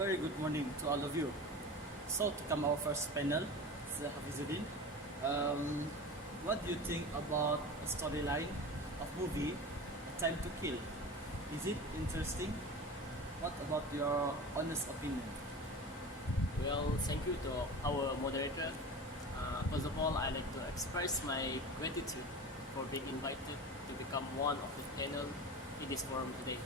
very good morning to all of you. So to come our first panel, it's Hafizuddin. What do you think about a storyline of movie A Time to Kill? Is it interesting? What about your honest opinion? Well, thank you to our moderator. First of all, I'd like to express my gratitude for being invited to become one of the panel in this forum today.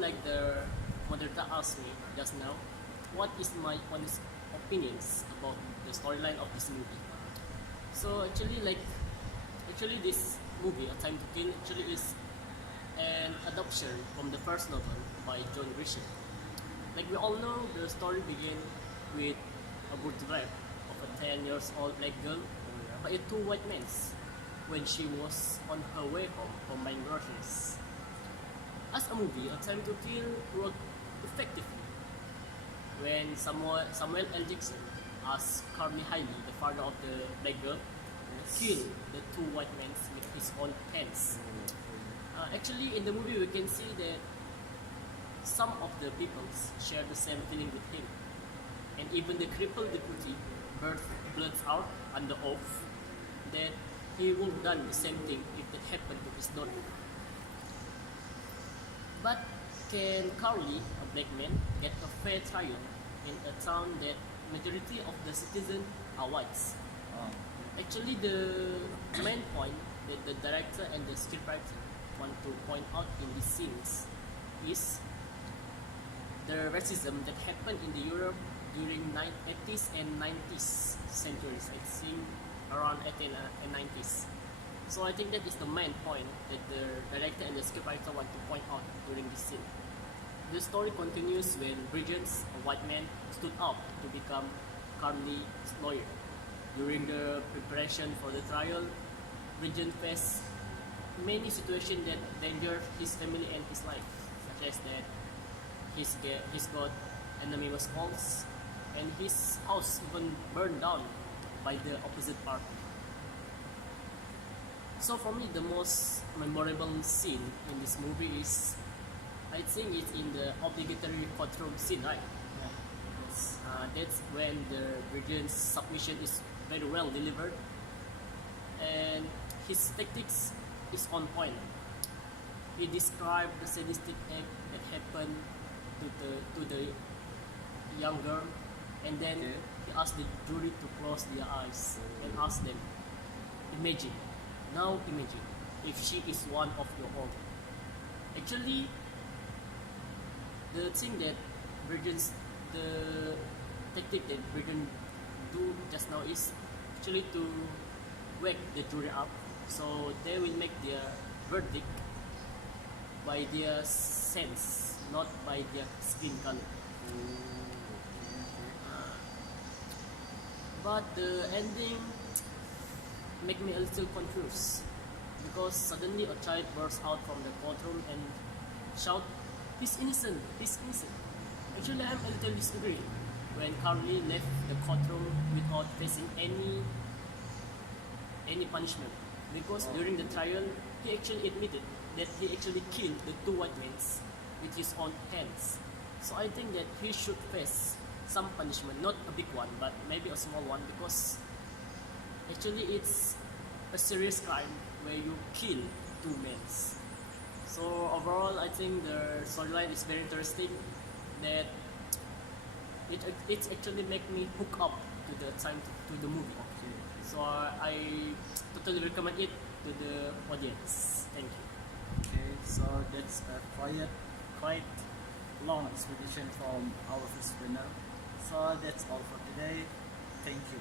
Like the moderator asked me just now, what is my honest opinions about the storyline of this movie? So actually this movie, A Time to Kill, actually is an adaptation from the first novel by John Grisham. Like we all know, the story began with a brutal rape of a 10 years old black girl by two white men when she was on her way home from buying groceries. As a movie, A Time to Kill worked effectively when Samuel L. Jackson, as Carney Hailey, the father of the black girl, killed the two white men with his own hands. Actually, in the movie, we can see that some of the people share the same feeling with him, and even the crippled deputy blurts out under oath that he would have done the same thing if that happened to his daughter. But can Carly, a black man, get a fair trial in a town that majority of the citizens are whites? Actually, the main point that the director and the scriptwriter want to point out in these scenes is the racism that happened in the Europe during 80s and 90s centuries. I think around 80s and 90s. So I think that is the main point that the director and the scriptwriter want to point out during this scene. The story continues when Bridges, a white man, stood up to become Carney's lawyer. During the preparation for the trial, Bridges faced many situations that endangered his family and his life, such as that he's got anonymous calls and his house even burned down by the opposite party. So for me, the most memorable scene in this movie is, I think it's in the obligatory courtroom scene, right? That's when the Bridges' submission is very well delivered, and his tactics is on point. He described the sadistic act that happened to the young girl, and then he asked the jury to close their eyes and ask them, imagine if she is one of your own. Actually, the thing that the tactic that Bridges do just now is actually to wake the jury up, so they will make their verdict by their sense, not by their skin color. But the ending make me a little confused because suddenly a child bursts out from the courtroom and shout, "He's innocent! He's innocent!" Actually, I'm a little disagree when Carly left the courtroom without facing any punishment, because during the trial he actually admitted that he actually killed the two white men with his own hands. So I think that he should face some punishment, not a big one, but maybe a small one, because actually it's a serious crime where you kill two men. So overall, I think the storyline is very interesting. That it actually make me hook up to the movie. So I totally recommend it to the audience. Thank you. Okay, so that's a quite long explanation from our first panel. So that's all for today. Thank you.